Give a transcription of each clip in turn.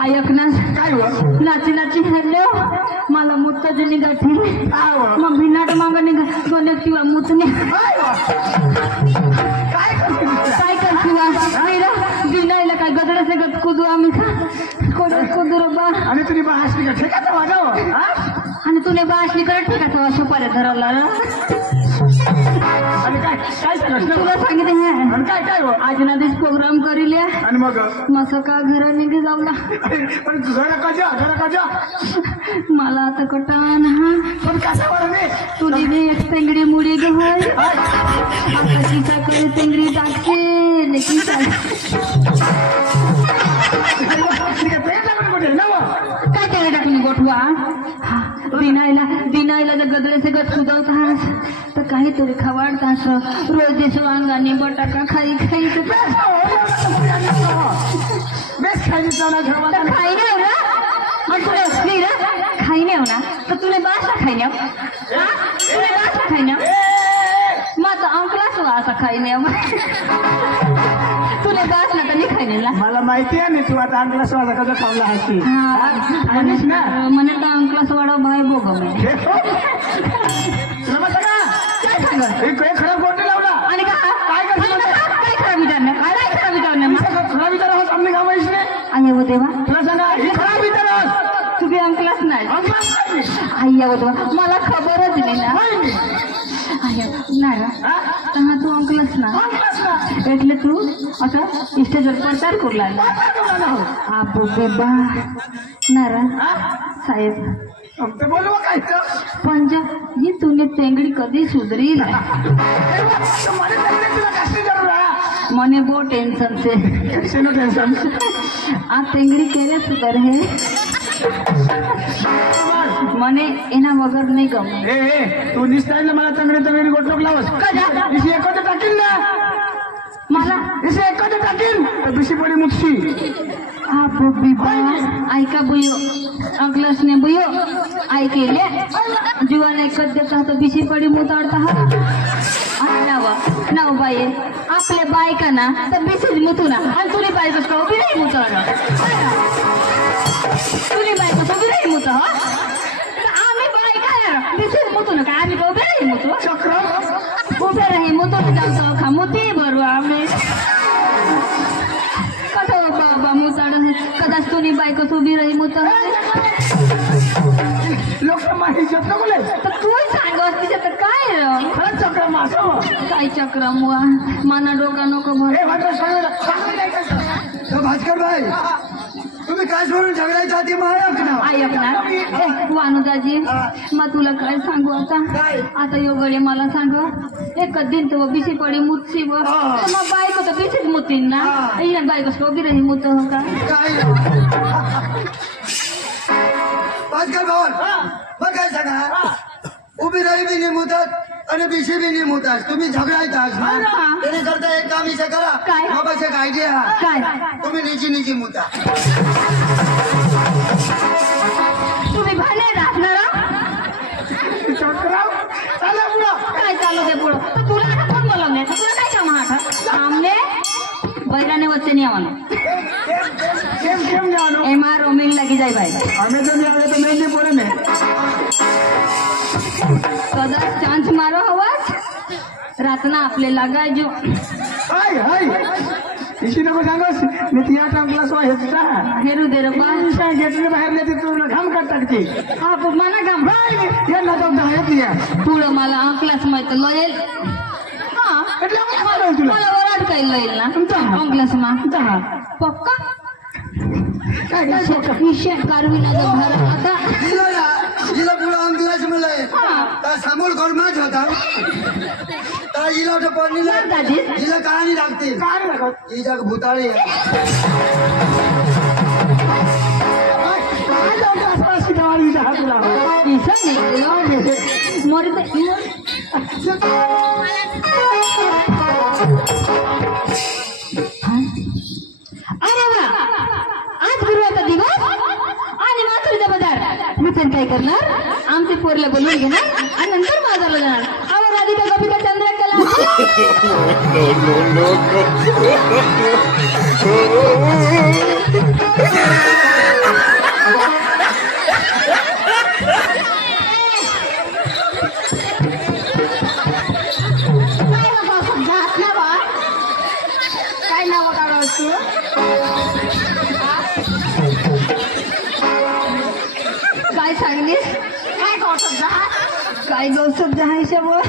ऐक ना काय हो नाची नाची हल्लो मला मुत्ताजनी गाठी मग भिनाट मागं निघा सोन्यात किंवा मुतने काय करतीवा गिनायला काय गदड्याचे गत कुदू आम्ही कोड्यात कुदू बा आणि तुम्ही बासली का ठेकाचा वागाव आणि तुने बासली कर ठेकाचा वासू पर्या धरवला आणि काय काय सांगितलं तुला सांगितलं आणि काय काय हो आज ना दिस प्रोग्राम करिल्या आणि मग सकाळ घरा निघे जाऊला पण घरा काजा मला आता कटान हा पण कशावर नाही तुझी बी एक तेंगडी मुडी गहय आता किसा करे तेंगडी टाकते लेकिन काय त्याला टाकून गोठवा दिनायला जर गदड्याचे गत सुधवतास तर काहीतरी खवाडतास रोज दिस वांगाने बटाका खाई खाईचं बेस खायची तर खाई नाही ना मग तुला खाई नाही ना तर तुला बासा खाई नाही तुला बासा खाई ना माझा अंकलाच असा खाई नाही तुला बास ना तर नाही खाई नाही मला माहिती आहे ना तू आता अंकला स्वादा कसं खाल्ला असती ना म्हणे तर अंकलाच वाढव भाई बोग मी खराब बोलते लावला आणि काय खराब विचारणे काय खराब विचारणे खराब विचार आहोत आम्ही गावायच नाही आई हो देवा तुला सांगा ही खराब विचार आहोत तुम्ही अंकलाच नाही आई हो देवा मला खबरच नाही ना ना तू अंकलच ना એટલે तू आता स्टेजवर प्रचार करू लागला आपो बेबा नारा साहेब बोलू काय पंजा ही तुने तेंगडी कधी सुधरील मने बो टेंशन से टेंशन आ तेंगडी केले सुधर है मने एना वगर नाही गम तू निसतायला मला तंगडी गोटलोक लावस इसी एकोटे टाकील ना मला इसी एकोटे टाकील तर दुसरी पडी मुक्षी आप बिबा ऐका बुयो अंकलस ने बुयो ऐकेले जीवन ऐकत देता तर बिशी पडी मुताडता नाव बाई आपल्या बायका ना तर बिशीच मुतू ना आणि तुला बायको का उभी नाही मुताड तुला बायको उभी नाही मुत आम्ही बायका बिशीच मुतू ना का आम्ही का उभी नाही मुतो चक्र उभे राही मुतो जाऊ खा मुती भरू आम्ही बाबा मुताड कदाच तुनी बायको उभी राही मुत लोक माहिती जपलं बोले तर तू सांग तिच्या तर काय खरंच चक्र मासो काय चक्र मुआ माना डोका नको भर भास्कर भाई तुम्ही काय सोडून झगडायच्या आधी ऐक ना वानुदाजी मग तुला काय सांगू आता योगडे मला सांग एकच दिन तो बिशी पडी मुतशी मग बायको तर बिशीच मुतीन ना बायको उभी राही मुत हो का भास्कर भाऊ मग काय सांगा उभी राही बी नाही मुदत आणि बिशी बी नाही मुदत तुम्ही झगडायचाच ना त्याने करता एक काम इथे करा काय बाबाचे कायदे काय तुम्ही निची मुता तुम्ही भाले राहणार काय चालू दे पुढं तर तुला आता कोण बोलवणे तुला काय काम हा सामने बैराने वच्चे नहीं आवानो एमआर ओमिल लगी जाए भाई हमें तो नहीं आवे तो मैं नहीं बोले ने कदा चांस मारो आवाज रातना आपले लगा जो हाय हाय इसी नको सांगस मी तिया क्लास वा हेता हेरू दे रे बा घेतले बाहेर नेते तुला घाम करतात की हा पण मला काम हे ना तो आहे तिया पुढं मला क्लास माहित लयल हा तुला मला वराड काय लयल ना क्लास मा पक्का विषय कारविना घर आता जिला पुरा अंगलास मिळाले त्या समोर गरमाच होता त्या जिला तो पडलीला जिला कहाणी लागते ही जग भूताळी मोरी अरे वा आज गुरुवारचा दिवस आणि माथुरीचा पदार्थ मी पण काय करणार आमचे पोरला बोलवून घेणार आणि नंतर बाजारला जाणार आवर राधिका कविता चंद्रकला no. ऐकलीस काय गौसप जहाज काय गौसप जहायच्या बोल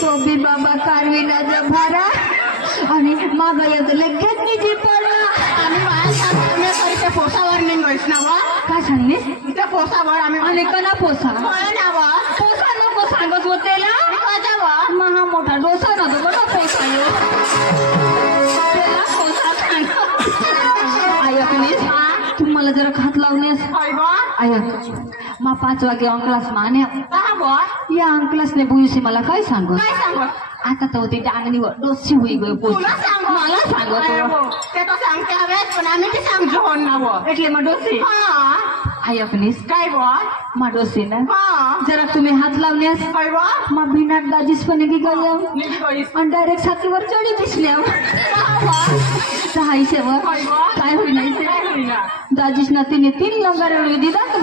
सोबी बाबा कारविला भारा आणि मागा येत लगेच निजी पडला आम्ही बाहेर सांगतो तरी त्या पोसावर निघायच ना वा काय सांगलीस त्या पोसावर आम्ही आणि कना पोसा होय ना वा पोसा नको सांगत होते ना माझा वा महा मोठा डोसा नव्हतो बघा पोसा येऊ त्याला पोसा सांग ऐकलीस तू मला जरा हात लावण्यास होय वा ऐक मा 5 वागे अंकलास माने का वा या अंकलासने भुईशी मला काय सांगू काय सांगू आता तर होती डांगणीवर डोसी होई गय तुला सांगू मला सांगतो ते तो सांगते हवेच पण आम्ही ते सांगतो ना वा એટલે માં ડોસી हा ऐकलीस काय वा માં डोसी ना हा जरा तुम्ही हात लावण्यास होय वा मा बिना दाजीस पण गी गया निघी गईस आणि डायरेक्ट छातीवर चढी दिसल्या का वा सहायशेवर होय वा काय होईल काय होईना दाजीस ना तिने 3 लंगारे दिला का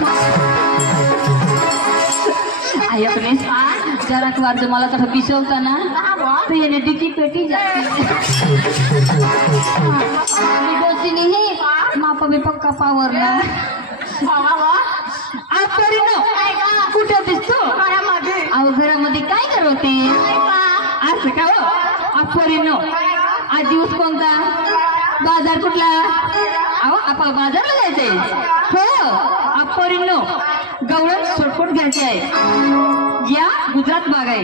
ऐकलीस जरा वार मला तर पिसवता ना का वा तो ये डिकी पेटी जाती डोसी नहीं मापा भी पक्का पावर ना वा वा आज तरी न काय का कुठं दिसतो घरामध्ये अहो घरामध्ये काय करते काय का असं का हो आपरी न आज दिवस कोणता बाजार कुठला अहो आपला बाजारला जायचंय हो आपरी न गवळण सोडपोट घ्यायची आहे या गुजरात बाग आहे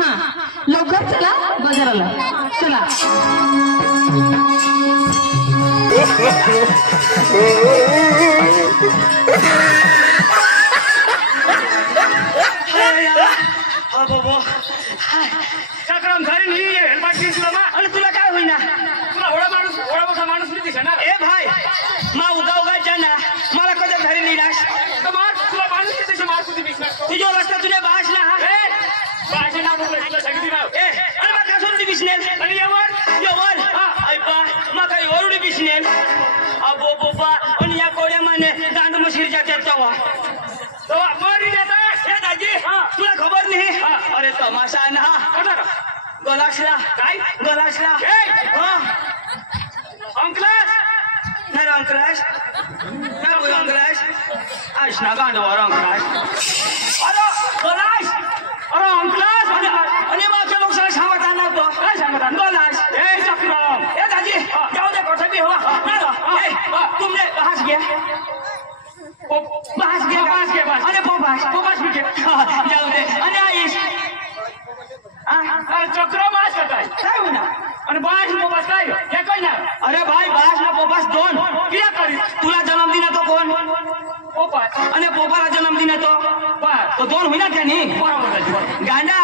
हा लवकर चला बाजाराला चला चक्रम झाली नाही हेल्मेट घेऊन तुला मा आणि तुला काय होईना तुला ओळा मोठा माणूस नाही दिसणार ए भाई मा उगा उगा जाना मला कधी घरी नाही लाश तर मार तुला माणूस नाही दिसणार मार कुठे दिसणार तुझ्या रस्ता तुझ्या बास ना ए बास ना बोलला तुला सांगितली ना ए आणि मग कसं ती बिसनेल आणि येवर हा आई बा मग काही ओरडी बिसनेल अबो बोबा आणि या कोड्या माने दांड मशीर जाते तेव्हा तो मरी जाता हे दाजी तुला खबर नाही अरे तमाशा ना गलासला काय गलासला अंकलास नाही अंकलास नाही बोल अंकलास आश ना गांडवर अंकलास अरे गलास अरे अंकलास आणि मागच्या लोकशाला सांगत आणला तो काय सांगत आण गलास ए चक्रम ए दाजी जाऊ दे कोठे बी हो ना तुमने बहास घ्या बहास घे अरे बोबास भी घे जाऊ दे आणि आईश अरे चक्र बास काय होईना आणि बास बोबास काय हे काय ना अरे भाई बास ना बोबास दोन क्या करी तुला जन्म दिना तो कोण पोपास आणि पोपाला जन्म दिना तो दोन होईना त्यानी बरोबर गांडा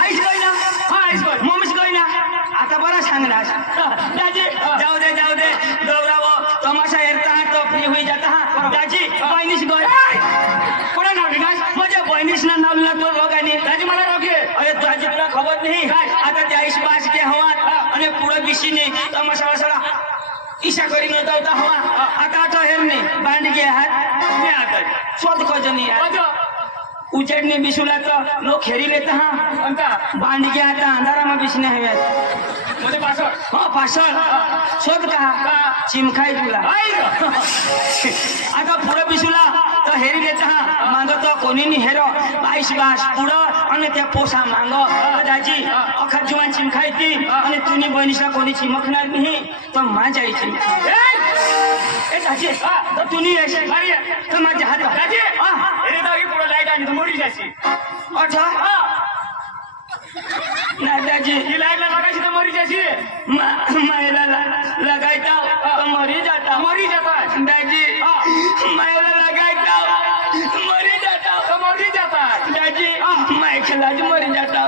आईश गई ना हा आईश गई मम्मीच गई ना आता बरा सांगणार दाजी जाऊ दे गौराव तमाशा येता तो फ्री होई जाता हा दाजी बहिणीच गई कोणा नाव विनाश माझ्या बहिणीच नाव लिहिला तो लोकांनी दाजी मला रोखे अरे दाजी तुला खबर नाही आता त्या आईश बास के हवा आणि पुढे बिशीने तमाशा वसळा ईशा करी न दौता हवा आता तो हेरने बांध गया हात मी आता स्वत को जनी उजेडने बिशुला तो लोग खेरी लेता हा बांध गया आता अंधारा में बिशने हव्यात मध्ये पासळ हा पासळ शोध का चिमखाई तुला आता पुढे बिशुला तो हेरी लेता हा मांग तो कोणी नाही हेरो बाईस बास पुढं आणि त्या पोसा मांग दाजी अखा जुवान चिमखाई ती आणि तुनी बहिणीला कोणी चिमकणार नाही तर मा जायची ए दाजी तो तुनी ऐसे तर माझ्या हात दाजी अरे दागी पुढे लाईट आणि तो मोडी जायची अच्छा नाही दाजी ही लाईट लगायची तर मरी जायची महिला लगायता तर मरी जाता दाजी महिला लगायता मरी जाता दाजी मैखलाज मरी जाता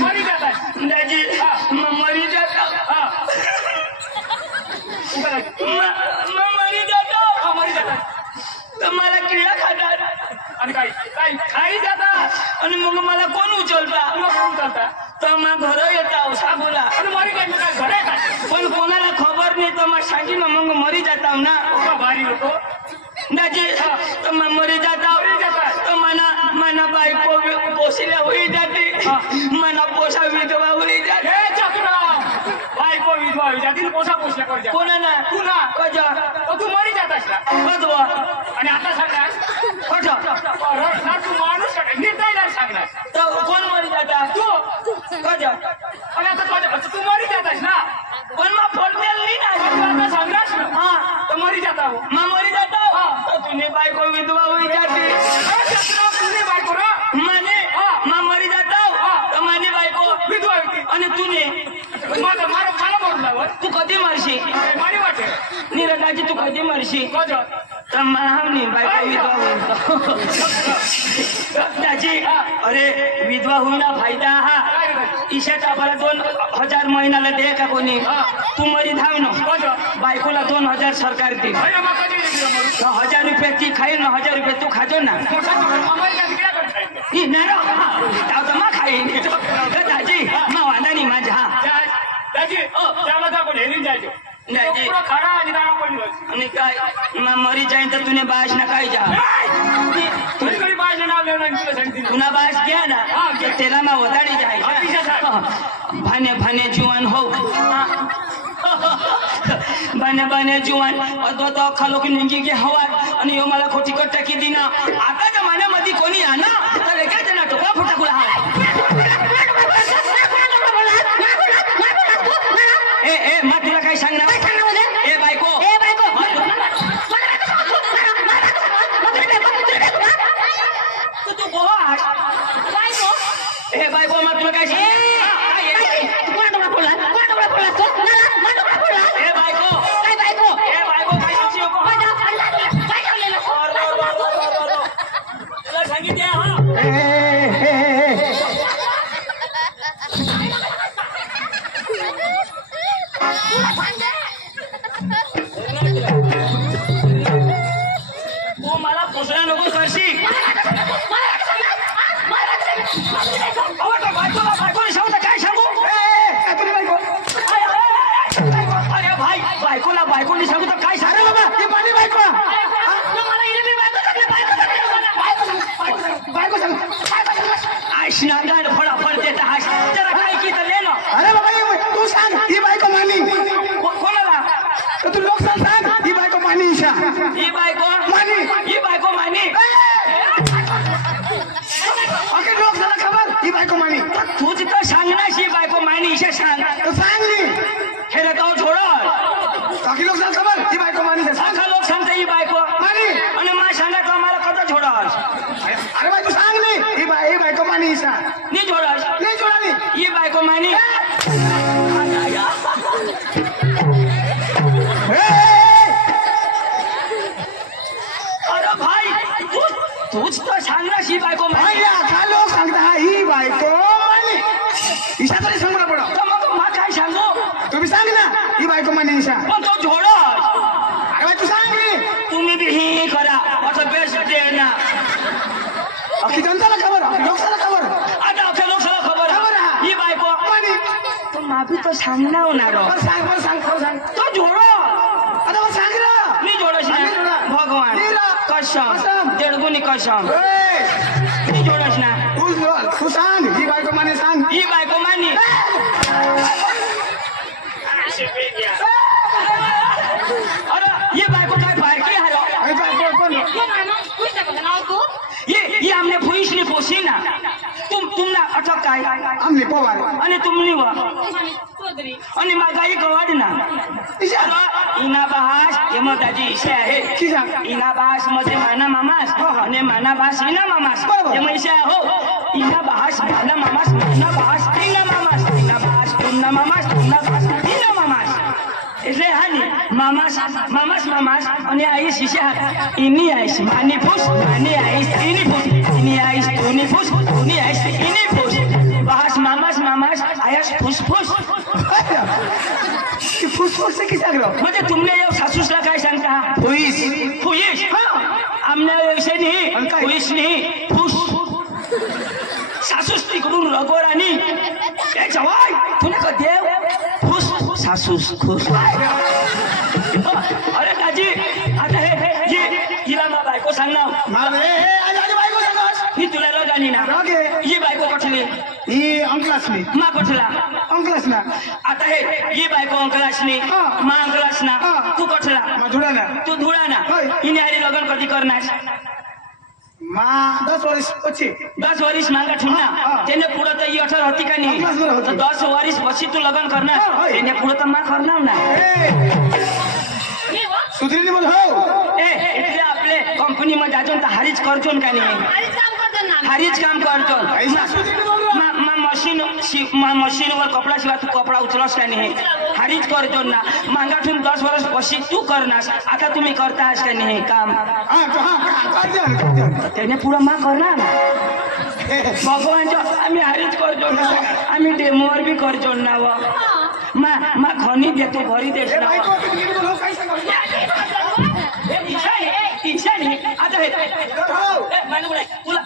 मरी जाता दाजी मरी जाता मरी जाता तर मला किडा खातात आणि काय खाई जातात आणि मग मला कोण उचलता तर मग घर येता साबूला आणि मरी काय घरे पण कोणाला खबर नाही तर मग सांगी मग मरी जाता ना भारी लोक दाजी तर मग मरी जाता तर मना बायको पोसिल्या होई जाते मना पोसा विधवा होई जाते बायको विधवा होई जाते पोसा पोसल्या कोणा ना तू ना कजा तू मरी जातास ना बघ आणि आता सांगणार खोटं ना तू माणूस का निर्णय सांगणार तर कोण मरी जाता तू खोटं आणि आता तू मरी जातास ना पण मग फोडलेलं नाही ना तू आता सांगणार ना हा तर मरी जाता हो मग मरी जाता तर तुने बायको विधवा होई जाते तुझी बायको ना माने मग मरी जाता तर माने बायको विधवा होती आणि तुने मला मरून लावर तू कधी मरशी मारी वाटे निरटाची तू कधी मरशी माझं तर महावनी बायको विधवा होईल त्याची अरे विधवा होईना फायदा हा ईशाच्या आपल्याला 2000 महिन्याला दे का कोणी तू मरी धाव न बायकोला 2000 सरकार दे 1000 रुपये ती खाईल ना 1000 रुपये तू खाजो ना ही नाही तर मग खाईन दाजी मग वादा नाही माझ्या हा त्याला आपण हेरी जायचो दाजी खडा आणि दाणा पडलो आणि काय मग मरी जाईन तर तुने बाश ना काय जा कधी कधी बायचं नाव लिहिलं आणि तुला सांगते पुन्हा बास घ्या ना त्याला मग वताडी जायचं भाने भाने जुवान हो भाने भाने जुवान अद्वत खालोक निंगी गे हवा आणि यो मला खोटी कट्टा की दिना आता जमान्यामध्ये कोणी या ना तर एका जण टोपा फुटा कुला ए मग तुला काय सांगणार ए बायको तू गोवा ए बायको मग तुला काय सांगणार तू मला पोचला नको करशी काय सांगू अरे भाई बायकोला बायकोनी सांगू तर काय सांग बाबा ती पाणी बायको नागान फळाफळ देता हास जरा काय की तर ले ना अरे बाबा तू सांग ही बायको मानी कोणाला तू लोक सांग ही बायको मानी ईशा ही बायको मानी ही बायको मानी ओके लोक झाला खबर ही बायको मानी तू तिथं सांग ना ही बायको मानी ईशा सांग तो सांग नी हे रे तो छोड बाकी लोक झाला खबर ही बायको मानी सांग सांगा लोक सांगते ही बायको मानी आणि मा सांगा तो आम्हाला कदा छोडस अरे भाई तू सांग नी ही बायको मानी ईशा नी छोडस नहीं छोड़ा नी ही बायको मानी अरे भाई तूच तर सांग ना ही बायको मानी भैया का लोग सांगता है ही बायको मानी ईशा तरी सांग मला पडो तर मग मा काय सांगू तुम्ही सांग ना ही बायको मानी ईशा पण तो छोडस अरे भाई तू सांग नी तुम्ही बी ही करा असं बेस्ट डे ना अख्खी जनताला खबर अख्खी लोकसाला खबर आता अख्ख्या लोकसभा खबर खबर आहे. ही बायको मानी तो माफी तो सांगणार होणार पर सांग तो जोडो आता मग सांग ना मी जोडस ना नाही जोडा. भगवान नाही रा. कसम कसम. देडगुनी कसम ए, मी जोडस ना तू सांग ही बायको मानी सांग ही बायको मानी अरे ये बायको काय बारकी हारो अरे कोण ये हमने फुईशनी पोसी ना तुम ना अटक काय आमने पवार आणि तुमनी वा आणि मागाई गवाड ना ईशा इना बहास एमा दाजी ईशा आहे की सांग इना बहास मध्ये माना मामास आणि माना बहास इना मामास बरोबर. एमा ईशा हो इना बहास माना मामास माना बहास इना मामास इना बहास तुमना मामास तुमना बहास इना मामास એટલે હાની મામાસ મામાસ મામાસ અને આઈસ ઈશા ઇની આઈસ માની ફૂસ માની આઈસ ઇની ફૂસ ઇની આઈસ તુની ફૂસ તુની આઈસ ઇની ફૂસ બહાસ મામાસ મામાસ આયસ ફૂસ ફૂસ की फुसफुस से की सांग रहा म्हणजे तुमने ये सासूसला काय सांगता फुईस फुईश आमने विषय नाही आणि काय? फुईश नाही फुस सासूस तिकडून रगोरानी ए जवाय तुने का देव फुस सासूस खुश अरे दाजी आता हे हिला मा बायको सांग ना मारे आज बायको सांग ही तुला रगानी ना रगे ही बायको कठली ही अंकलासनी मा कठला अंकलास ना आता हे ही बायको अंकलासनी हा. मा अंकलास ना हा. तू कठला मधुरा ना तू धुळा ना करणार मा 10 वर्ष पछि 10 वर्ष मागा ठुना तेने पुढे तर 18 होती का नाही तर 10 वर्ष पछि तू लग्न करणार तेने पुढे तर मा करणार ना सुधरीने बोल हो ए એટલે આપણે કંપનીમાં જાજો તો હારી જ કરજો ને કાની હારી જ કામ કરજો મશીનवर कपडा शिवाय तू कपडा उचलस का नाही हारी ज करजो ना मागाठून 10 वर्ष पछि तू करनास आता तुम्ही करतास का नाही काम हां कर दे त्याने पुढे मा करणार भगवानच्या आम्ही हारीच करजो ना आम्ही डेमोवर बी करजो ना व मा खनी देतो भरी देस ना बायको तुम्ही बोल हो काय सांगा ईशा नाही आता हे हो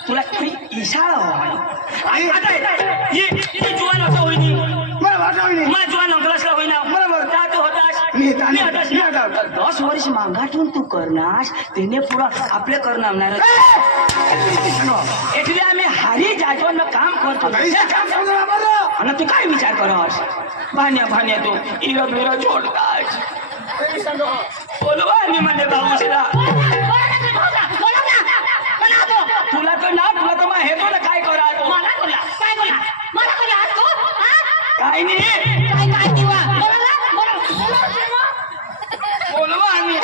तुला ईशा आता ये जुवान होता होईनी मला वाटलं नाही मा जुवान अंकलसला होईना बरोबर. का तो होतास मी होतास. 10 वर्ष मागाठून तू करनास तेने पुढं आपले करणार नाही એટલે आम्ही हारी जातो ना काम करतो काम समजा बरं आणि तू काय विचार करस भान्या तू इरा मेरा छोडतास बोलवा मी म्हणजे भाऊला तुला तर मग हे तो ना काय करा काय नाही बोलवा आम्ही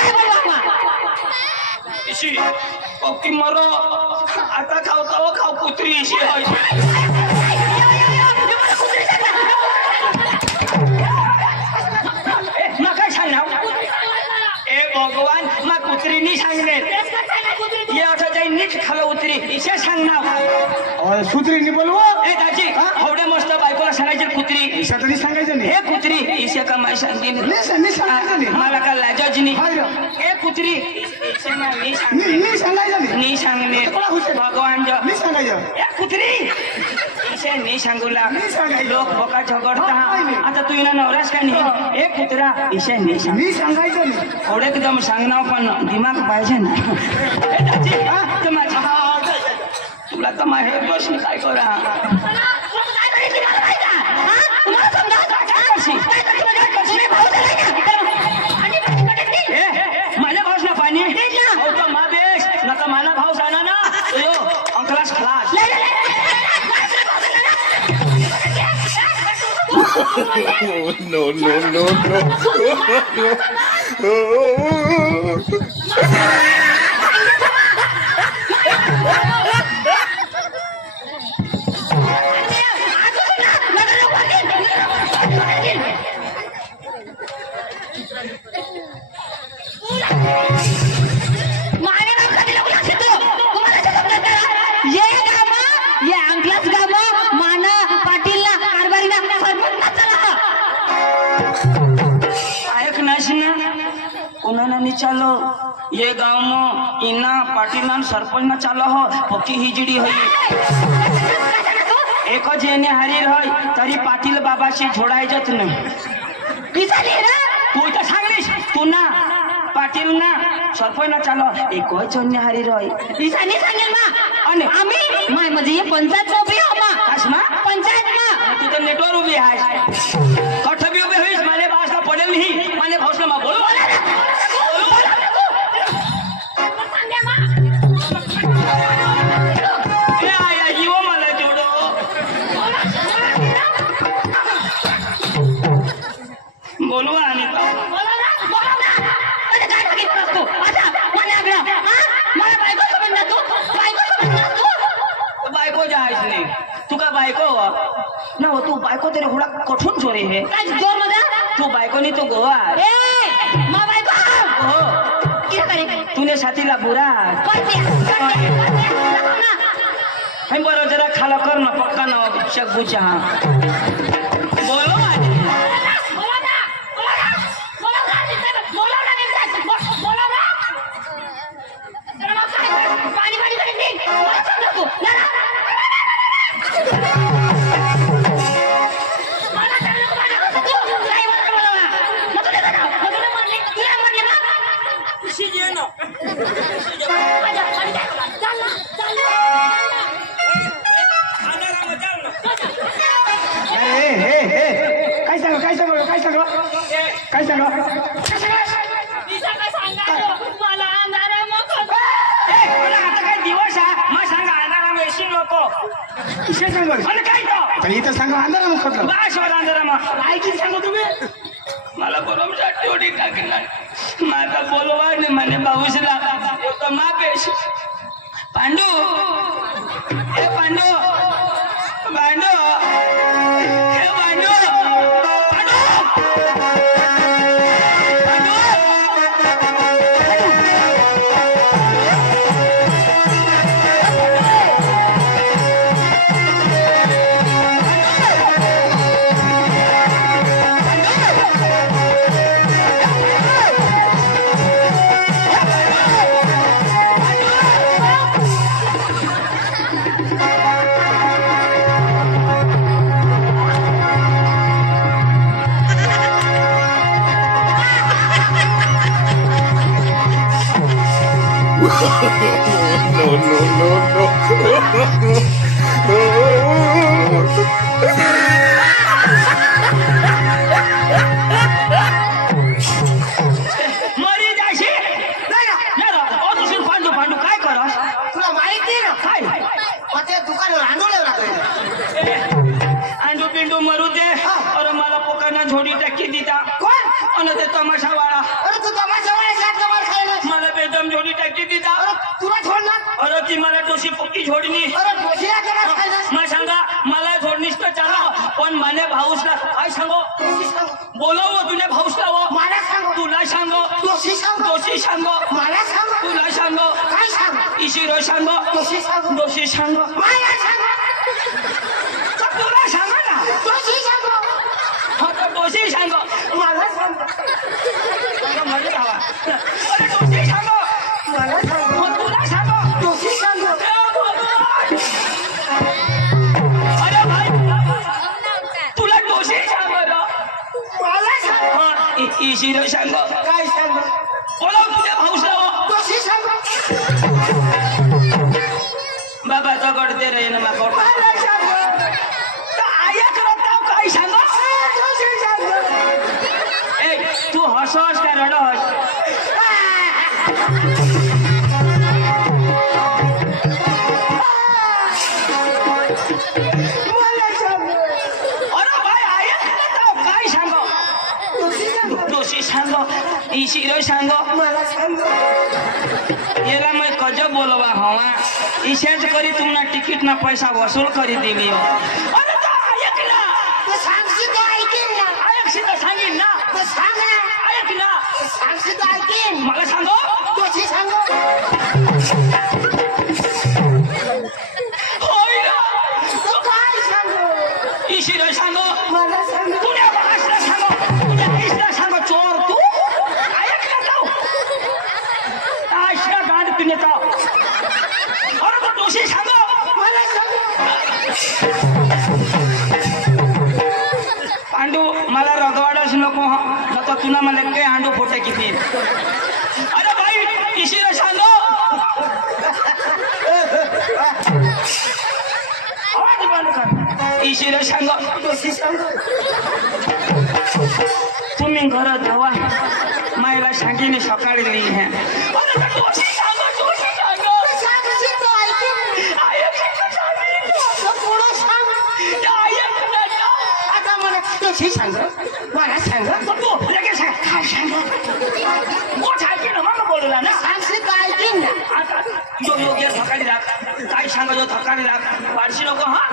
इशी पक्की मरो आता खाऊ कुत्री इशी काय सांगणार ए भगवान मा कुत्रीनी सांगले ये आता जाई नीट खाला उतरी इशे सांगणार सुधरीने बोलवा ए दाजी एवढे मस्त बायकोला सांगायचे कुत्री ईशा तरी सांगायचं नाही हे कुत्री इशे का माय सांगेन नाही सांगायचं नाही मला का लाजच नाही हाय रे. ए कुत्री इशे ना मी मी सांगेन सांगायचं नाही नी सांगणे भगवान जो मी सांगायचं ए कुत्री इशे नी सांगूला मी सांगायचं. लोक बोका झगडता काय नाही. आता तू ना नवरास का नाही ए कुत्रा इशे नी सांग मी सांगायचं नाही थोडे एकदम सांगणार पण दिमाग पाहिजे ना ए दाजी तर माझा तुला तर माझे प्रश्न काय करा माझ्या भाऊस ना पाणी तो मा बेस ना तर माझा भाऊ सांगा ना यो अंकलास खलास चालो ये गांव में इना पाटिल नाम सरपंच ना चालो हो पक्की हिजड़ी हुई एक जेने हरीर होय तरी पाटिल बाबाशी जोडाय जत नाही तू तर सांगलीस तू ना पाटिल ना सरपंच ना चालो एक जेने हरीर होय ईशानी सांगेल मा आणि आम्ही माय म्हणजे हे पंचायत उभी हो मा काश मा पंचायत मा तू तर नेटवर उभी आहेस कठ भी उभी होईस माले भाषा पडेल नाही माले भाषा मा बोल बोलवा आणि बायको जायच नाही तू का बायको ना हो तू बायको तरी हुडा कठून चोरी हे तू बायको नाही तू गोवा हो तूने साथीला बुरा बरोबर जरा खाला कर ना पक्का ना शक बुचा बोलो किसे सांगो आणि काय तो पण इथं सांगो अंधारा मग खोटलं बासवर अंधारामा काय की सांगू तुम्ही मला बोलवून तेवढी टाकणार माझा बोलवा नाही म्हणे भाऊसला तो मापेश पांडू हे पांडू पांडू हे पांडू मरी जाशी पांडू पांडू काय करस तुला माहिती ना काय मग ते दुकानावर आंदोलन अंडू पिंडू मरू दे अरे मला पोकांना झोडी टाकी दिता कोण आणि ते तमाशा वाळा अरे तू तमाशा वाळ्याचा मार खायला मला बेदम झोडी टाकी दिता अरे तुला सोडला अरे ती मला टोशी पक्की झोडणी अरे मोठीला मार खायला मग सांगा मला झोडणीच तर चाला पण माने भाऊसला काय सांगो बोलव तुला भाऊसला व मला सांग तुला सांगो दोषी सांग दोषी सांगो मला सांग तुला सांगो काय सांग इशिरो सांगो दोषी सांग दोषी सांगो मला सांग तर तुला सांगा ना दोषी सांग हा तर दोषी सांगो मला सांग सांगा मध्ये राहा अरे दोषी सांगो मला सांग मग तुला सांगो दोषी सांग अरे भाई तुला दोषी सांगो ना मला सांग हा इशिरो सांगो काय सांग बोलव तुझ्या भाऊसला व दोषी सांग बाबा तो करते रे ना मा कोट मला सांग तर आया करत नाव काय सांगो दोषी सांग ए तू हसस का रडस मला सांग अरे भाई आया करत नाव काय सांगो दोषी सांग दोषी सांगो इशिरो सांगो मला सांग येला मैं कजब बोलवा हवा इसेज करी तुमना टिकट ना पैसा वसूल करी देवी हो अरे तो आयक ना तू सांगशी तो ऐकेन ना आयक सीधा सांगीन ना तू सांग ना आयक ना सांगशी तो ऐकेन मला सांगो दोषी सांग होय ना तू काय सांग इशिरो सांगो मला सांग तुझ्या भाषला सांगो तुझ्या आईसला सांगो चोर तू आयक ना जाऊ आईसला गांड पिणे जाऊ अरे तो दोषी सांगो मला सांग पांडू मला रगवाडच नको न तर तुला मला काही हांडू फोटे किती अरे भाई इशिरा सांगो आवाज बंद कर इशिरा सांगो दोषी सांग तुम्ही घरात हवा मायला सांगीने सकाळी लिही है अरे तो दोषी सांगो दोषी सांगो सांगशी तो ऐकेन आयक ना सांगीन. तो पुढं सांग आयक ना ना. आता मला दोषी सांग मला सांग तर तू लगेच सांग. काय सांग मोठ आहे की ना मग बोलला ना सांगशी तो ऐकेन ना आता जो योग्य थकाडी राख काय सांगो जो थकाडी राख वाढशी नको हा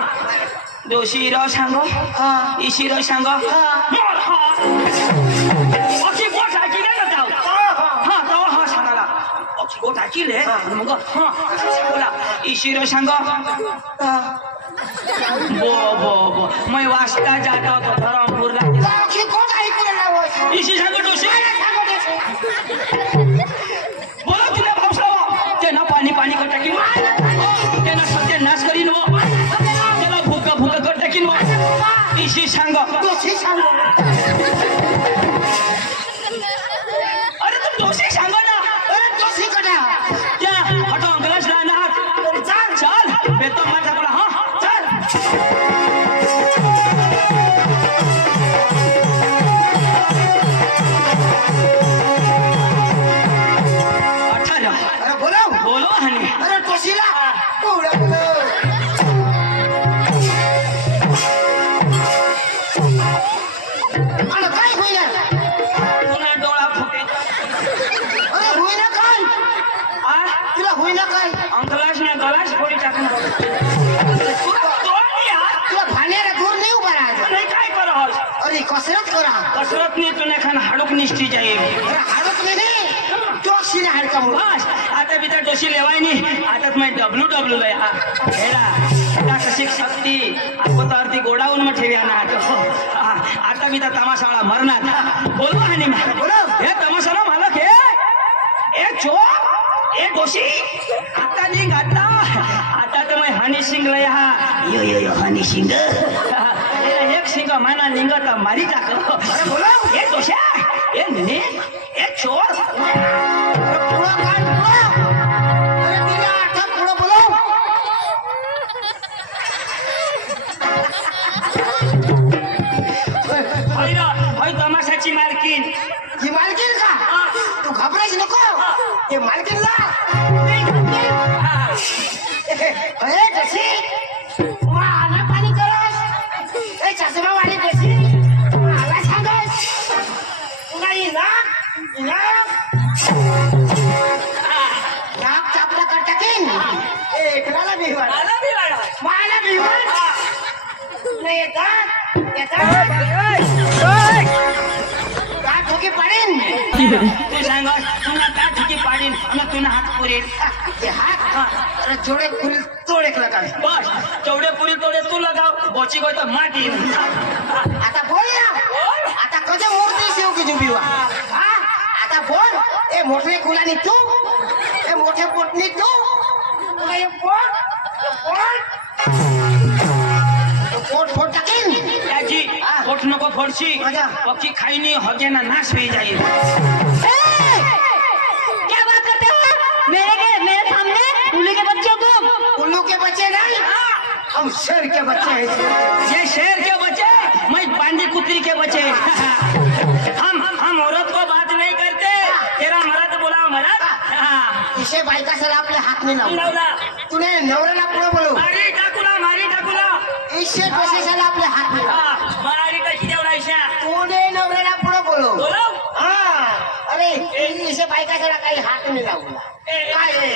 दोषी राव सांगो इशिरो सांगो मोर हा अशी गोठ ऐकिले ना जाऊ हा तो हा सांगाला अशी गोठ ऐकिले मग हा बोला इशिरो सांगो बो बो बो मैं वास्ता जाता तो धरमपुरला की कोण ऐकून लावस इशी सांगो दोषी सांग दोषी बोला तुला भावसावा ते ना पाणी पाणी कर टाकीन ते ना सत्य नाश करीन वो त्याला भूक भूक कर टाकीन वो इशी सांग दोषी सांग अरे तू दोषी सांग ना अरे दोषी कडा क्या हटो गलत ना चल चल बेतो माझा बोला हाँ चल अरे बोलाव बोलो हनी अरे दोषीला उडा बोलाव नवरा कसरत नहीं तुने खान हाडूक निष्ठी जाईल अरे हाडूक नाही जोशी हाड का बस आता बितर जोशी लेवाय नाही आता मैं डब्ल्यू लय हेला आता कशी शक्ती आपण तर ती गोडाऊन मग ठेव्या ना आता मी तर तमाशाला मरणार बोलवा आणि बोलो हे तमाशाला मालक हे ए चोर ए दोषी आता निघ आता तर मैं हनी सिंग लय हा यो हनी सिंग एक सिंग माना निघ तर मारी टाक अरे बोलो ए दोषा ए निघ ए चोर पुढं काढ पुढं अरे तिला आता पुढं बोलव भाई तमाशाची मालकीन ही मालकीन का तू घाबरायच नको हे मालकीनला अरे कशी मला पाणी करस ए चष्मा वाली कशी मला सांगस नाही ना नाक चापला कर टाकीन एकला भिवाड मला भिवाड नाही येतात का ठोकी पाडीन तू सांगस तुला का ठिकी पाडीन आणि तुला हात पुरेल हे हात अरे जोडे पुरी तोड एकला का बस तेवढे पुरी तोडे तू लगाव बोची गोय तर माटी आता बोल ना आता कधी मूर्ती शिव की जुबीवा हा आता बोल ए मोठे कुलानी तू ए मोठे पोटनी तू ए पोट टाकीन त्याची पोट नको फोडशी अच्छा. पक्षी खाईनी हगेना नाश होई जाईल क्या बात करते हो मेरे सामने उल्लू के बच्चे हो तुम उल्लू के बच्चे नहीं हम शेर के बच्चे हैं ये शेर के बच्चे मैं बांदी कुतरी के बच्चे हम औरत को बात नहीं करते तेरा मरद बोला मरद इसे बायका सर आपले हात नाही लावला लावला तूने नवऱ्याला पुढे बोलव मारी टाकूला इसे कशाला आपले हात नाही लावला मारी कशी तेवढा इशा तूने नवऱ्याला पुढे बोलव बोलव हा अरे इसे बायका सर काही हात नाही लावला काय आहे?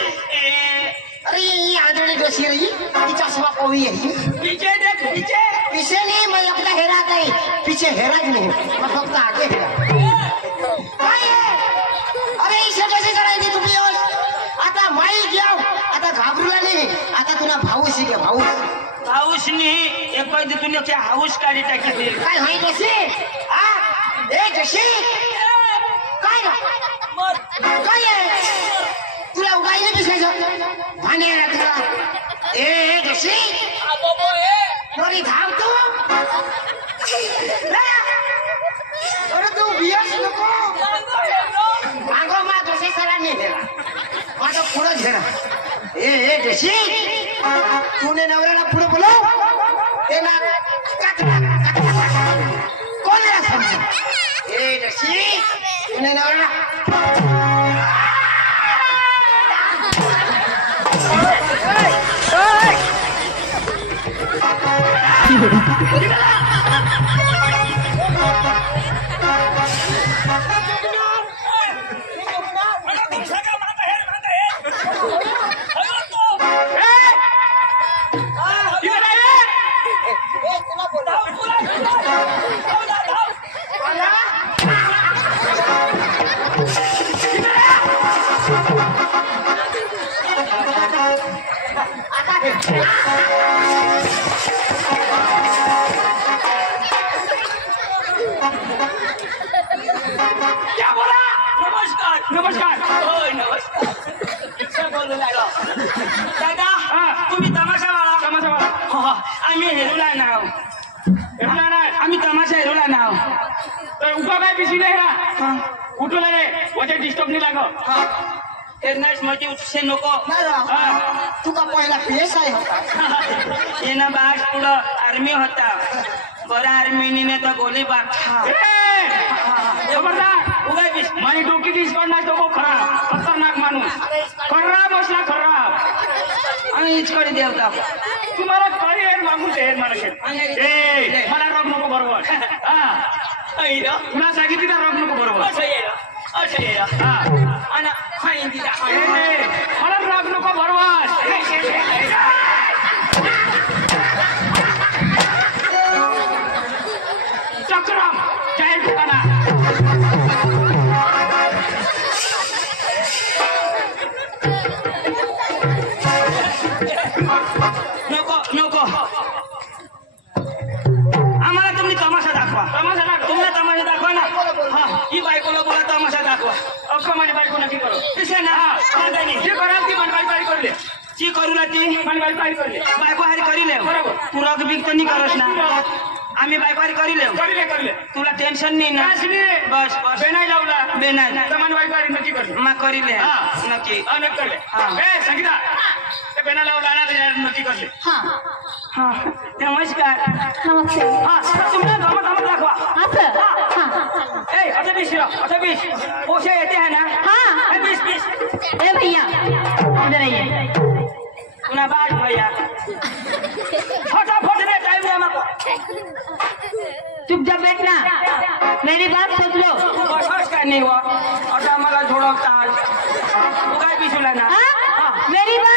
अरे ये आंधळी डोसी रही ती चष्मा कोवी है पीछे देख पीछे पीछे नहीं मैं अपना हेरा नहीं पीछे हेरा ही नहीं मैं फक्त आगे हेरा काय आहे? अरे इसे कशी करायची तुम्ही आता माई घ्या आता घाबरूला नाही आता तुला भाऊशी घ्या हाऊस नी एक पैदी तुने क्या हाऊस काढी टाकली काय होई डोसी हा ए डोसी काय काय आहे तुला उगायला दिसायचं भाने तुला ए डोसी नोरी धाव तू अरे तू बियास नको मागो मा डोसी सरा नाही हेरा माझं पुढं घेरा ए डोसी तूने नवऱ्याला पुढे बोलव ते ना कोणाला समजा ए डोसी तूने नवऱ्याला क्या बोला नमस्कार होय नमस्कार बोलू लागलो दादा तुम्ही तमाशावाला आम्ही हेरूला नाव आम्ही तमाशा हेरूला नाव उठा काय पिशी नाही ना उठू रे वजे डिस्टर्ब नाही लागो एरनाश मध्ये उठसे नको तू का पहिला पेश आहे होता येना बास पुढं आर्मी होता बरं आर्मीने तर गोली बाठा खबरदार उगा बिस माझी डोकी डिस्काउंट नाही तो खराब खतरनाक माणूस खराब बसला खराब आम्ही इचकडी देवता तुम्हाला कळी आहे मागून हे मला ए मला रोग नको बरोबर तुला सांगितली ना रोग नको बरोबर असं येईल हा आणि खाईन तिला मला रोग नको बरोबर चक्रम जय नको नको आम्हाला तुम्ही तमाशा दाखवा तुम्हाला तमाशा दाखवा ना हा ही बायकोला बोला तमाशा दाखवा अक्का माझी बायको नक्की करो पिसे ना हा काय नाही जे कराल ती मन बाई करले ची करू ती मन बाई करले बायको हारी करी ले बरोबर. तू रग बिग तर नाही करस ना आम्ही बायको हारी करी ले करले तुला टेन्शन नाही ना कासली बस बस बेनाई लावला बेनाई तर मन बाई नक्की करले मा करी ले हा. नक्की नक्की करले हा. ए संगीता ते बेना लावला ना ते नक्की करले हा हा नमस्कार नमस्ते हा तुम्हाला गमत दाखवा असं हा ए आता बीस पोसे येते है ना हाँ। ए, बीस ए भैया इधर आइए पुन्हा बाज भैया फटाफट रे टाइम दे हमको चुपचाप बैठना मेरी बात सोच लो बस काय नाही हुआ आता मला झोडवता तू काय पिसुला ना हाँ? मेरी बात